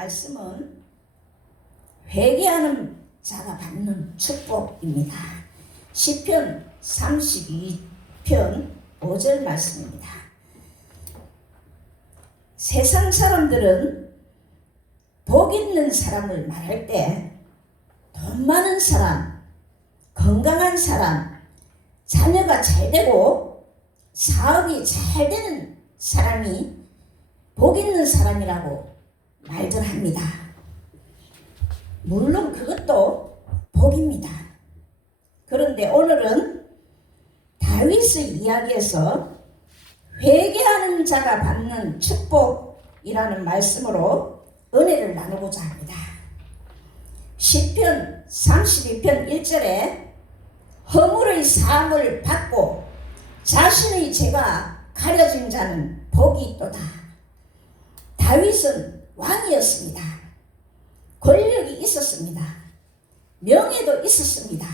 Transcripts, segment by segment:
말씀은 회개하는 자가 받는 축복입니다. 시편 32편 5절 말씀입니다. 세상 사람들은 복 있는 사람을 말할 때 돈 많은 사람, 건강한 사람, 자녀가 잘 되고 사업이 잘 되는 사람이 복 있는 사람이라고 말들 합니다. 물론 그것도 복입니다. 그런데 오늘은 다윗의 이야기에서 회개하는 자가 받는 축복이라는 말씀으로 은혜를 나누고자 합니다. 시편 32편 1절에 허물의 사함을 받고 자신의 죄가 가려진 자는 복이 있도다. 다윗은 왕이었습니다. 권력이 있었습니다. 명예도 있었습니다.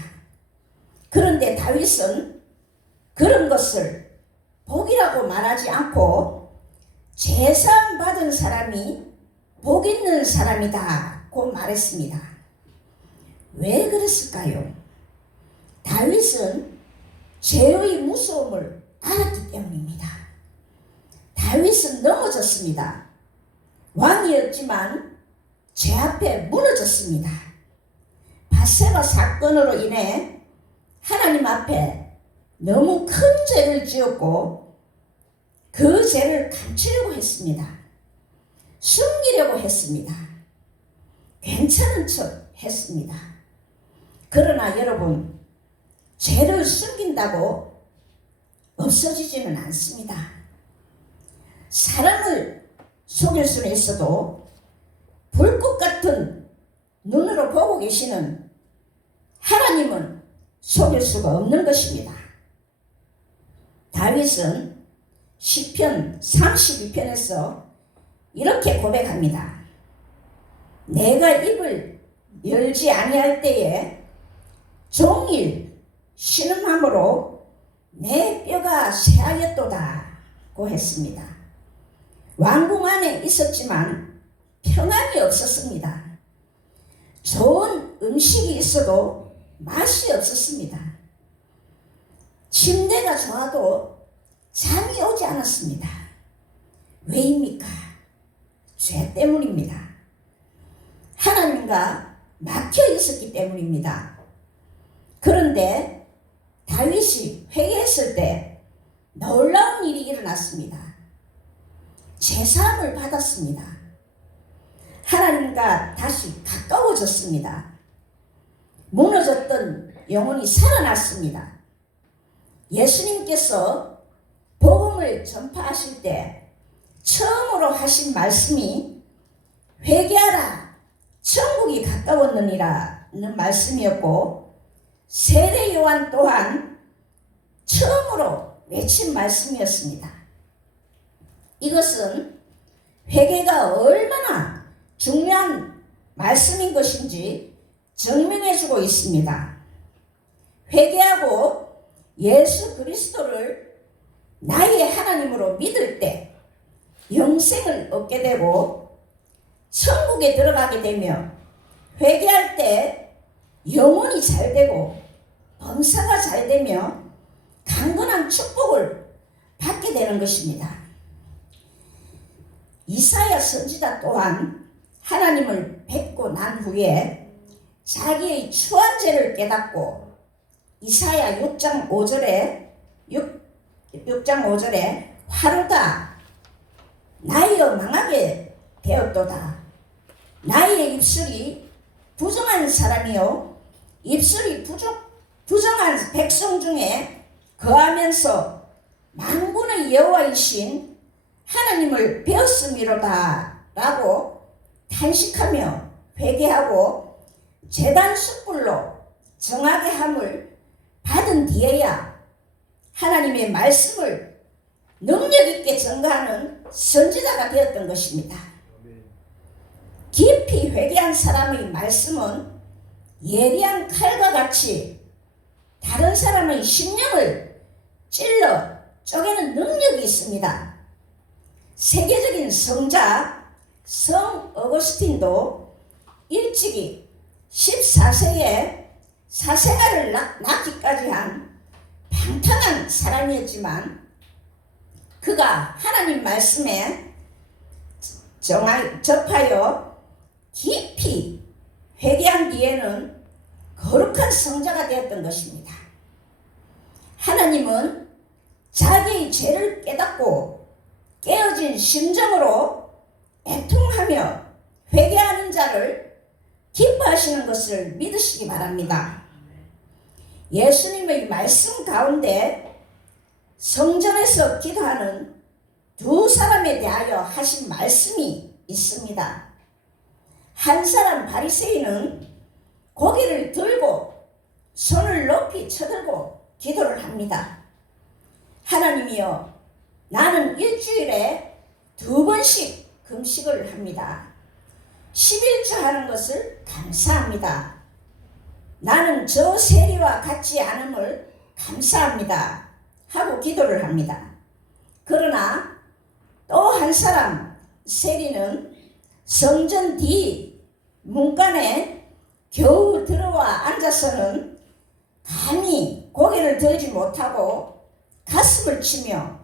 그런데 다윗은 그런 것을 복이라고 말하지 않고 제사함 받은 사람이 복 있는 사람이다고 말했습니다. 왜 그랬을까요? 다윗은 죄의 무서움을 알았기 때문입니다. 다윗은 넘어졌습니다. 왕이었지만 죄 앞에 무너졌습니다. 밧세바 사건으로 인해 하나님 앞에 너무 큰 죄를 지었고 그 죄를 감추려고 했습니다. 숨기려고 했습니다. 괜찮은 척 했습니다. 그러나 여러분, 죄를 숨긴다고 없어지지는 않습니다. 사람을 속일 수는 있어도 불꽃 같은 눈으로 보고 계시는 하나님은 속일 수가 없는 것입니다. 다윗은 시편 32편에서 이렇게 고백합니다. 내가 입을 열지 아니할 때에 종일 신음함으로 내 뼈가 쇠하였도다고 했습니다. 왕궁 안에 있었지만 평안이 없었습니다. 좋은 음식이 있어도 맛이 없었습니다. 침대가 좋아도 잠이 오지 않았습니다. 왜입니까? 죄 때문입니다. 하나님과 막혀 있었기 때문입니다. 그런데 다윗이 회개했을 때 놀라운 일이 일어났습니다. 제사함을 받았습니다. 하나님과 다시 가까워졌습니다. 무너졌던 영혼이 살아났습니다. 예수님께서 복음을 전파하실 때 처음으로 하신 말씀이 회개하라 천국이 가까웠느니라는 말씀이었고 세례 요한 또한 처음으로 외친 말씀이었습니다. 이것은 회개가 얼마나 중요한 말씀인 것인지 증명해주고 있습니다. 회개하고 예수 그리스도를 나의 하나님으로 믿을 때 영생을 얻게 되고 천국에 들어가게 되며 회개할 때 영혼이 잘 되고 범사가 잘 되며 강건한 축복을 받게 되는 것입니다. 이사야 선지자 또한 하나님을 뵙고 난 후에 자기의 추한 죄를 깨닫고 이사야 6장 5절에 화르다 나이여 망하게 되었도다. 나의 입술이 부정한 사람이요 입술이 부정한 백성 중에 거하면서 만군의 여호와이신 하나님을 배웠음이로다 라고 탄식하며 회개하고 제단 숯불로 정하게 함을 받은 뒤에야 하나님의 말씀을 능력있게 전가하는 선지자가 되었던 것입니다. 깊이 회개한 사람의 말씀은 예리한 칼과 같이 다른 사람의 심령을 찔러 쪼개는 능력이 있습니다. 세계적인 성자 성 어거스틴도 일찍이 14세에 사생아를 낳기까지 한 방탕한 사람이었지만 그가 하나님 말씀에 접하여 깊이 회개한 뒤에는 거룩한 성자가 되었던 것입니다. 하나님은 자기의 죄를 깨닫고 깨어진 심정으로 애통하며 회개하는 자를 기뻐하시는 것을 믿으시기 바랍니다. 예수님의 말씀 가운데 성전에서 기도하는 두 사람에 대하여 하신 말씀이 있습니다. 한 사람 바리새인은 고개를 들고 손을 높이 쳐들고 기도를 합니다. 하나님이여, 나는 일주일에 2번씩 금식을 합니다. 11조 하는 것을 감사합니다. 나는 저 세리와 같지 않음을 감사합니다. 하고 기도를 합니다. 그러나 또 한 사람 세리는 성전 뒤 문간에 겨우 들어와 앉아서는 감히 고개를 들지 못하고 가슴을 치며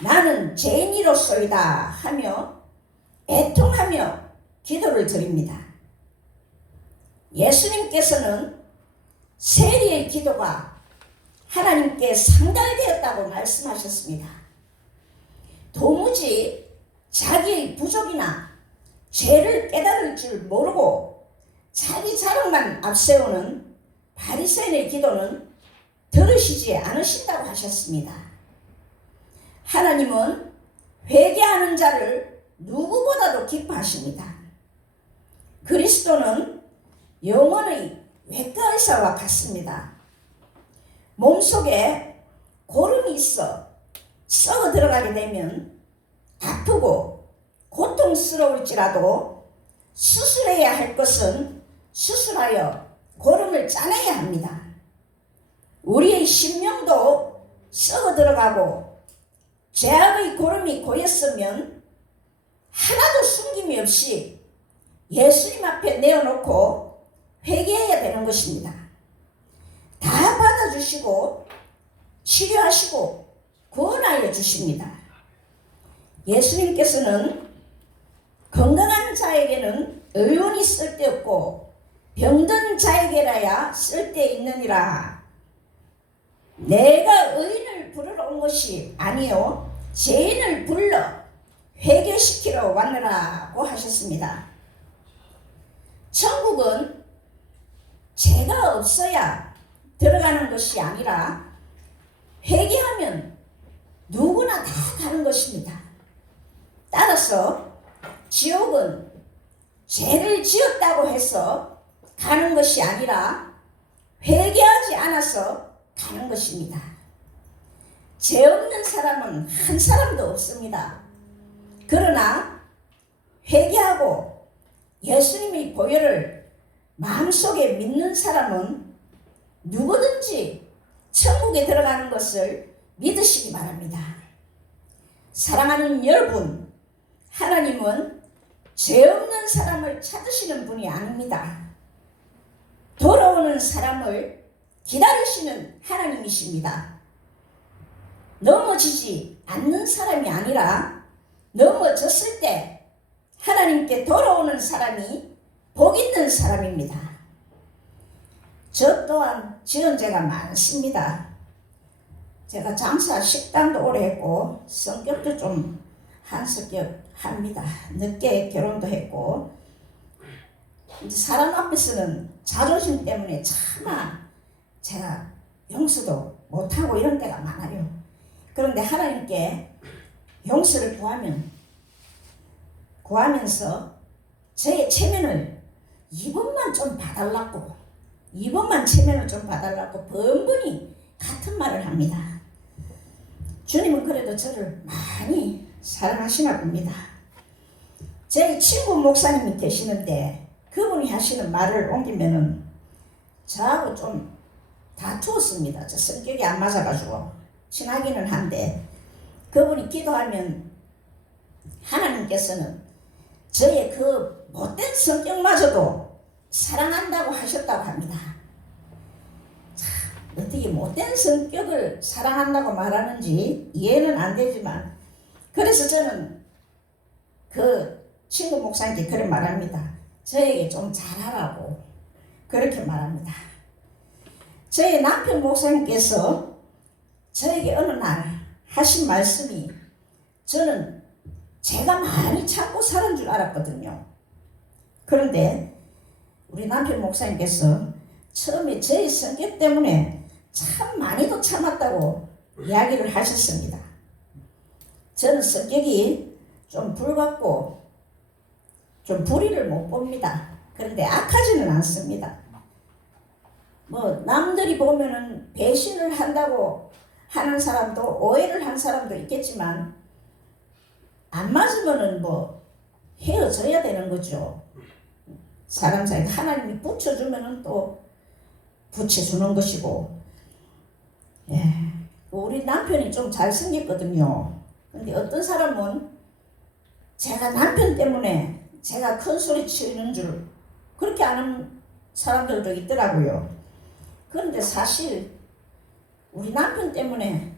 나는 죄인이로소이다 하며 애통하며 기도를 드립니다. 예수님께서는 세리의 기도가 하나님께 상달되었다고 말씀하셨습니다. 도무지 자기의 부족이나 죄를 깨달을 줄 모르고 자기 자랑만 앞세우는 바리새인의 기도는 들으시지 않으신다고 하셨습니다. 하나님은 회개하는 자를 누구보다도 기뻐하십니다. 그리스도는 영혼의 외과 의사와 같습니다. 몸속에 고름이 있어 썩어 들어가게 되면 아프고 고통스러울지라도 수술해야 할 것은 수술하여 고름을 짜내야 합니다. 우리의 심령도 썩어 들어가고 죄악의 고름이 고였으면 하나도 숨김이 없이 예수님 앞에 내어놓고 회개해야 되는 것입니다. 다 받아주시고 치료하시고 구원하여 주십니다. 예수님께서는 건강한 자에게는 의원이 쓸데없고 병든 자에게라야 쓸데있느니라. 내가 의인을 부르러 온 것이 아니요 죄인을 불러 회개시키러 왔느라고 하셨습니다. 천국은 죄가 없어야 들어가는 것이 아니라 회개하면 누구나 다 가는 것입니다. 따라서 지옥은 죄를 지었다고 해서 가는 것이 아니라 회개하지 않아서 가는 것입니다. 죄 없는 사람은 한 사람도 없습니다. 그러나 회개하고 예수님의 보혈을 마음속에 믿는 사람은 누구든지 천국에 들어가는 것을 믿으시기 바랍니다. 사랑하는 여러분, 하나님은 죄 없는 사람을 찾으시는 분이 아닙니다. 돌아오는 사람을 기다리시는 하나님이십니다. 넘어지지 않는 사람이 아니라 넘어졌을 때 하나님께 돌아오는 사람이 복 있는 사람입니다. 저 또한 지은 죄가 많습니다. 제가 장사 식당도 오래 했고 성격도 좀 한성격합니다. 늦게 결혼도 했고 이제 사람 앞에서는 자존심 때문에 차마 제가 용서도 못하고 이런 때가 많아요. 그런데 하나님께 용서를 구하면서 저의 체면을 이번만 좀 봐달라고, 이번만 체면을 좀 봐달라고 번번이 같은 말을 합니다. 주님은 그래도 저를 많이 사랑하시나 봅니다. 제 친구 목사님이 계시는데 그분이 하시는 말을 옮기면은 저하고 좀 다투었습니다. 저 성격이 안 맞아가지고 친하기는 한데 그분이 기도하면 하나님께서는 저의 그 못된 성격마저도 사랑한다고 하셨다고 합니다. 자, 어떻게 못된 성격을 사랑한다고 말하는지 이해는 안 되지만, 그래서 저는 그 친구 목사님께 그렇게 말합니다. 저에게 좀 잘하라고 그렇게 말합니다. 저희 남편 목사님께서 저에게 어느 날 하신 말씀이, 저는 제가 많이 참고 사는 줄 알았거든요. 그런데 우리 남편 목사님께서 처음에 저의 성격 때문에 참 많이도 참았다고 이야기를 하셨습니다. 저는 성격이 좀 불같고 좀 불의를 못 봅니다. 그런데 악하지는 않습니다. 뭐 남들이 보면은 배신을 한다고 하는 사람도, 오해를 한 사람도 있겠지만, 안 맞으면은 뭐 헤어져야 되는 거죠. 사람 사이에 하나님이 붙여주면은 또 붙여주는 것이고. 예. 우리 남편이 좀 잘생겼거든요. 근데 어떤 사람은 제가 남편 때문에 제가 큰 소리 치는 줄 그렇게 아는 사람들도 있더라고요. 그런데 사실 우리 남편 때문에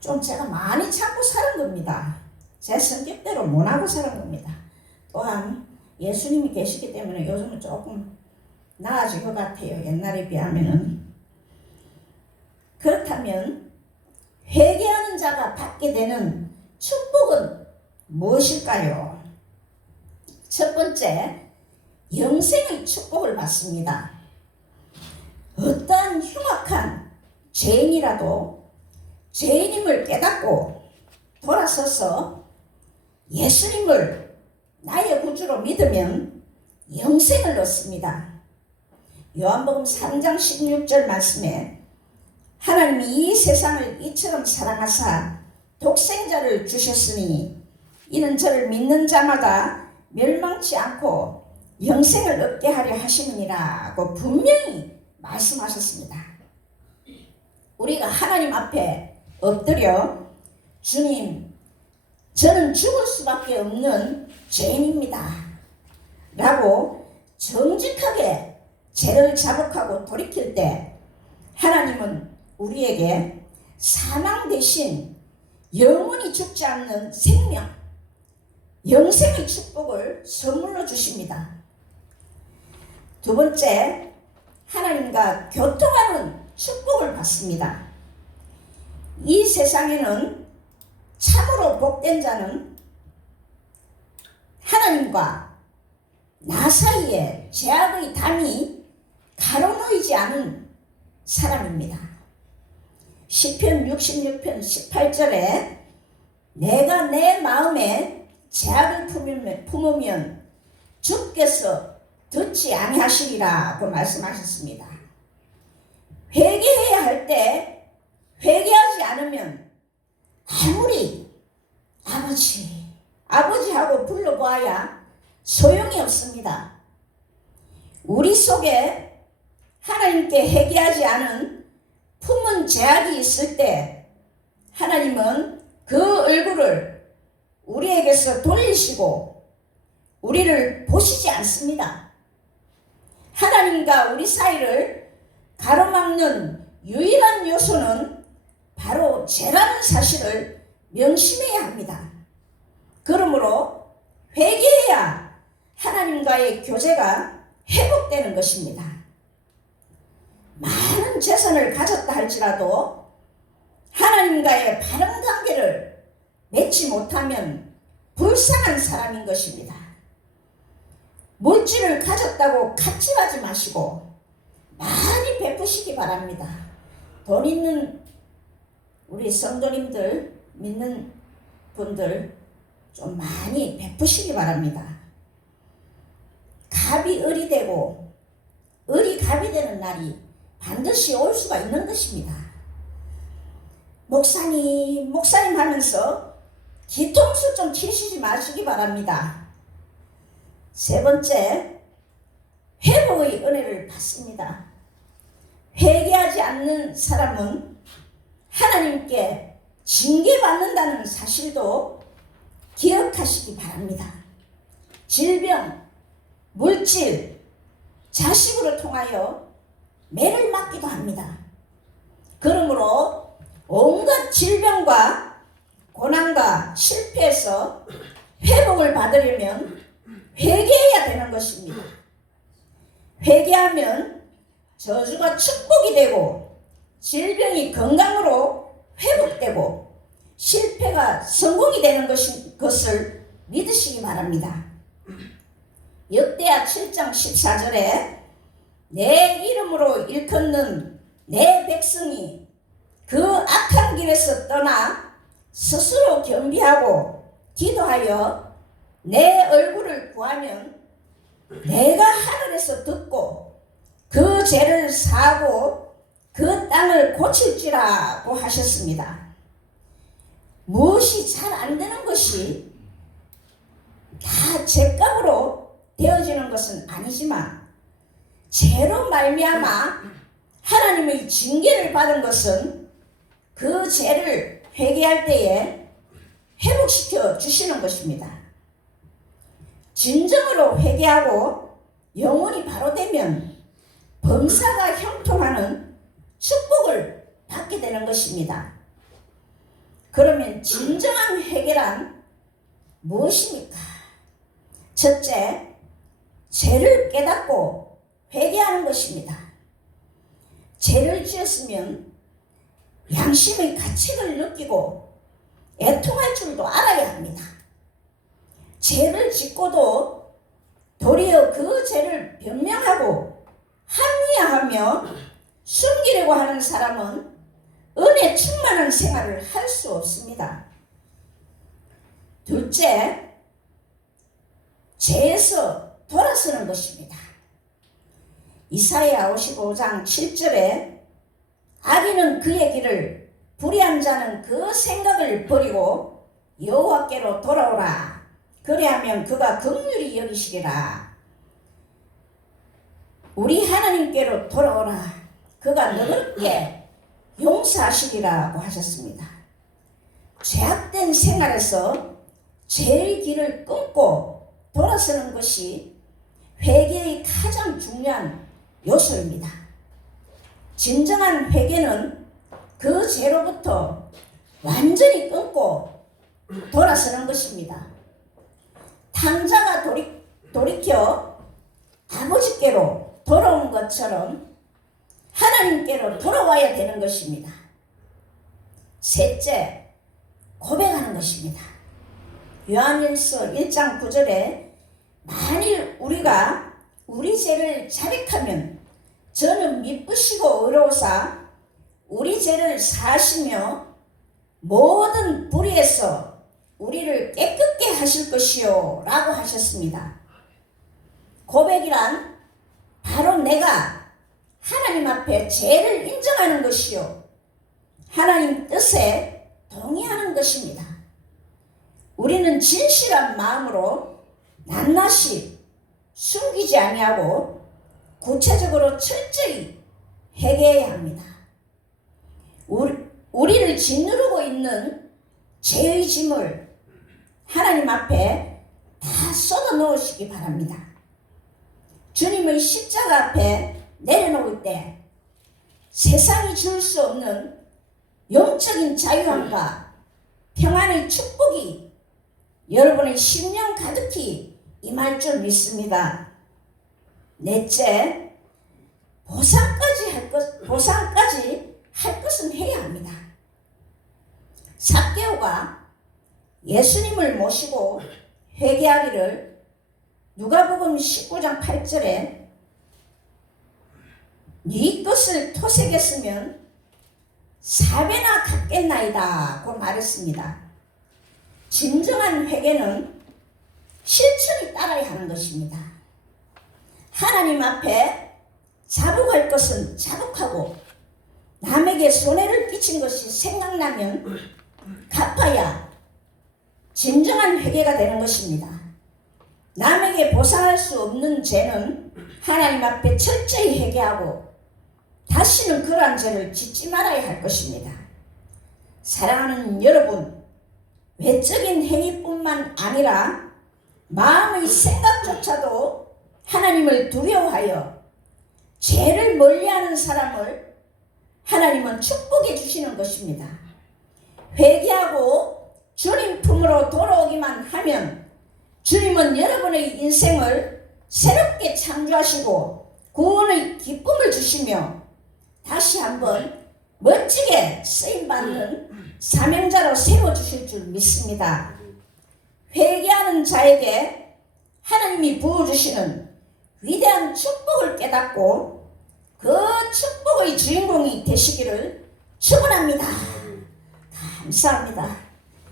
좀 제가 많이 참고 사는 겁니다. 제 성격대로 못하고 사는 겁니다. 또한 예수님이 계시기 때문에 요즘은 조금 나아진 것 같아요. 옛날에 비하면은. 그렇다면 회개하는 자가 받게 되는 축복은 무엇일까요? 첫 번째, 영생의 축복을 받습니다. 어떠한 흉악한 죄인이라도 죄인임을 깨닫고 돌아서서 예수님을 나의 구주로 믿으면 영생을 얻습니다. 요한복음 3장 16절 말씀에 하나님이 이 세상을 이처럼 사랑하사 독생자를 주셨으니 이는 저를 믿는 자마다 멸망치 않고 영생을 얻게 하려 하심이니라고 분명히 말씀하셨습니다. 우리가 하나님 앞에 엎드려 주님, 저는 죽을 수밖에 없는 죄인입니다 라고 정직하게 죄를 자복하고 돌이킬 때 하나님은 우리에게 사망 대신 영원히 죽지 않는 생명, 영생의 축복을 선물로 주십니다. 두 번째, 하나님과 교통하는 축복을 받습니다. 이 세상에는 참으로 복된 자는 하나님과 나 사이에 죄악의 담이 가로놓이지 않은 사람입니다. 시편 66편 18절에 내가 내 마음에 죄악을 품으면 주께서 듣지 아니하시리라고 말씀하셨습니다. 회개해야 할 때 회개하지 않으면 아무리 아버지하고 불러보아야 소용이 없습니다. 우리 속에 하나님께 회개하지 않은 품은 죄악이 있을 때 하나님은 그 얼굴을 우리에게서 돌리시고 우리를 보시지 않습니다. 하나님과 우리 사이를 가로막는 유일한 요소는 바로 죄라는 사실을 명심해야 합니다. 그러므로 회개해야 하나님과의 교제가 회복되는 것입니다. 많은 재산을 가졌다 할지라도 하나님과의 바른 관계를 맺지 못하면 불쌍한 사람인 것입니다. 물질을 가졌다고 갑질하지 마시고 많이 베푸시기 바랍니다. 돈 있는 우리 성도님들, 믿는 분들 좀 많이 베푸시기 바랍니다. 갑이 을이 되고 을이 갑이 되는 날이 반드시 올 수가 있는 것입니다. 목사님 하면서 뒤통수 좀 치시지 마시기 바랍니다. 세 번째, 회복의 은혜를 받습니다. 회개하지 않는 사람은 하나님께 징계받는다는 사실도 기억하시기 바랍니다. 질병, 물질, 자식으로 통하여 매를 맞기도 합니다. 그러므로 온갖 질병과 고난과 실패에서 회복을 받으려면 회개해야 되는 것입니다. 회개하면 저주가 축복이 되고 질병이 건강으로 회복되고 실패가 성공이 되는 것을 믿으시기 바랍니다. 역대하 7장 14절에 내 이름으로 일컫는 내 백성이 그 악한 길에서 떠나 스스로 겸비하고 기도하여 내 얼굴을 구하면 내가 하늘에서 듣고 그 죄를 사하고 그 땅을 고칠지라고 하셨습니다. 무엇이 잘 안 되는 것이 다 죄값으로 되어지는 것은 아니지만 죄로 말미암아 하나님의 징계를 받은 것은 그 죄를 회개할 때에 회복시켜 주시는 것입니다. 진정으로 회개하고 영혼이 바로 되면 범사가 형통하는 축복을 받게 되는 것입니다. 그러면 진정한 회개란 무엇입니까? 첫째, 죄를 깨닫고 회개하는 것입니다. 죄를 지었으면 양심의 가책을 느끼고 애통할 줄도 알아야 합니다. 죄를 짓고도 도리어 그 죄를 변명하고 합리화하며 숨기려고 하는 사람은 은혜 충만한 생활을 할 수 없습니다. 둘째, 죄에서 돌아서는 것입니다. 이사야 55장 7절에 악인은 그의 길을 불의한 자는 그 생각을 버리고 여호와께로 돌아오라. 그리하면 그가 긍휼히 여기시리라. 우리 하나님께로 돌아오라. 그가 너희께 용서하시리라고 하셨습니다. 죄악된 생활에서 죄의 길을 끊고 돌아서는 것이 회개의 가장 중요한 요소입니다. 진정한 회개는 그 죄로부터 완전히 끊고 돌아서는 것입니다. 탕자가 돌이켜 아버지께로 돌아온 것처럼 하나님께로 돌아와야 되는 것입니다. 셋째, 고백하는 것입니다. 요한일서 1장 9절에 만일 우리가 우리 죄를 자백하면 저는 미쁘시고 의로우사 우리 죄를 사하시며 모든 불의에서 우리를 깨끗게 하실 것이요 라고 하셨습니다. 고백이란 바로 내가 하나님 앞에 죄를 인정하는 것이요 하나님 뜻에 동의하는 것입니다. 우리는 진실한 마음으로 낱낱이 숨기지 아니하고 구체적으로 철저히 회개해야 합니다. 우리를 짓누르고 있는 죄의 짐을 하나님 앞에 다 쏟아 놓으시기 바랍니다. 주님의 십자가 앞에 내려놓을 때 세상이 줄 수 없는 영적인 자유함과 평안의 축복이 여러분의 심령 가득히 임할 줄 믿습니다. 넷째, 보상까지 할 것은 해야 합니다. 삭개오가 예수님을 모시고 회개하기를 누가복음 19장 8절에 네 것을 토색했으면 4배나 갚겠나이다 고 말했습니다. 진정한 회개는 실천이 따라야 하는 것입니다. 하나님 앞에 자복할 것은 자복하고 남에게 손해를 끼친 것이 생각나면 갚아야 진정한 회개가 되는 것입니다. 남에게 보상할 수 없는 죄는 하나님 앞에 철저히 회개하고 다시는 그러한 죄를 짓지 말아야 할 것입니다. 사랑하는 여러분, 외적인 행위뿐만 아니라 마음의 생각조차도 하나님을 두려워하여 죄를 멀리하는 사람을 하나님은 축복해 주시는 것입니다. 회개하고 주님 품으로 돌아오기만 하면 주님은 여러분의 인생을 새롭게 창조하시고 구원의 기쁨을 주시며 다시 한번 멋지게 쓰임받는 사명자로 세워주실 줄 믿습니다. 회개하는 자에게 하나님이 부어주시는 위대한 축복을 깨닫고 그 축복의 주인공이 되시기를 축원합니다. 감사합니다.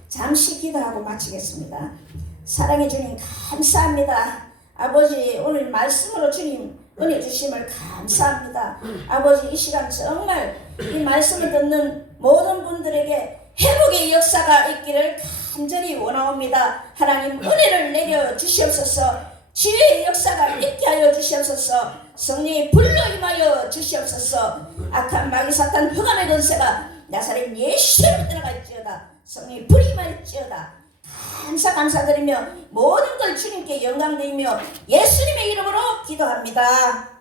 잠시 기도하고 마치겠습니다. 사랑해 주님 감사합니다. 아버지 오늘 말씀으로 주님 은혜 주심을 감사합니다. 아버지 이 시간 정말 이 말씀을 듣는 모든 분들에게 회복의 역사가 있기를 간절히 원하옵니다. 하나님 은혜를 내려 주시옵소서. 지혜의 역사가 있게 하여 주시옵소서. 성령의 불로 임하여 주시옵소서. 악한 마귀 사탄 흑암의 권세가 나사렛 예수로 들어갈지어다. 성령의 불이 임할지어다. 감사드리며 모든 걸 주님께 영광드리며 예수님의 이름으로 기도합니다.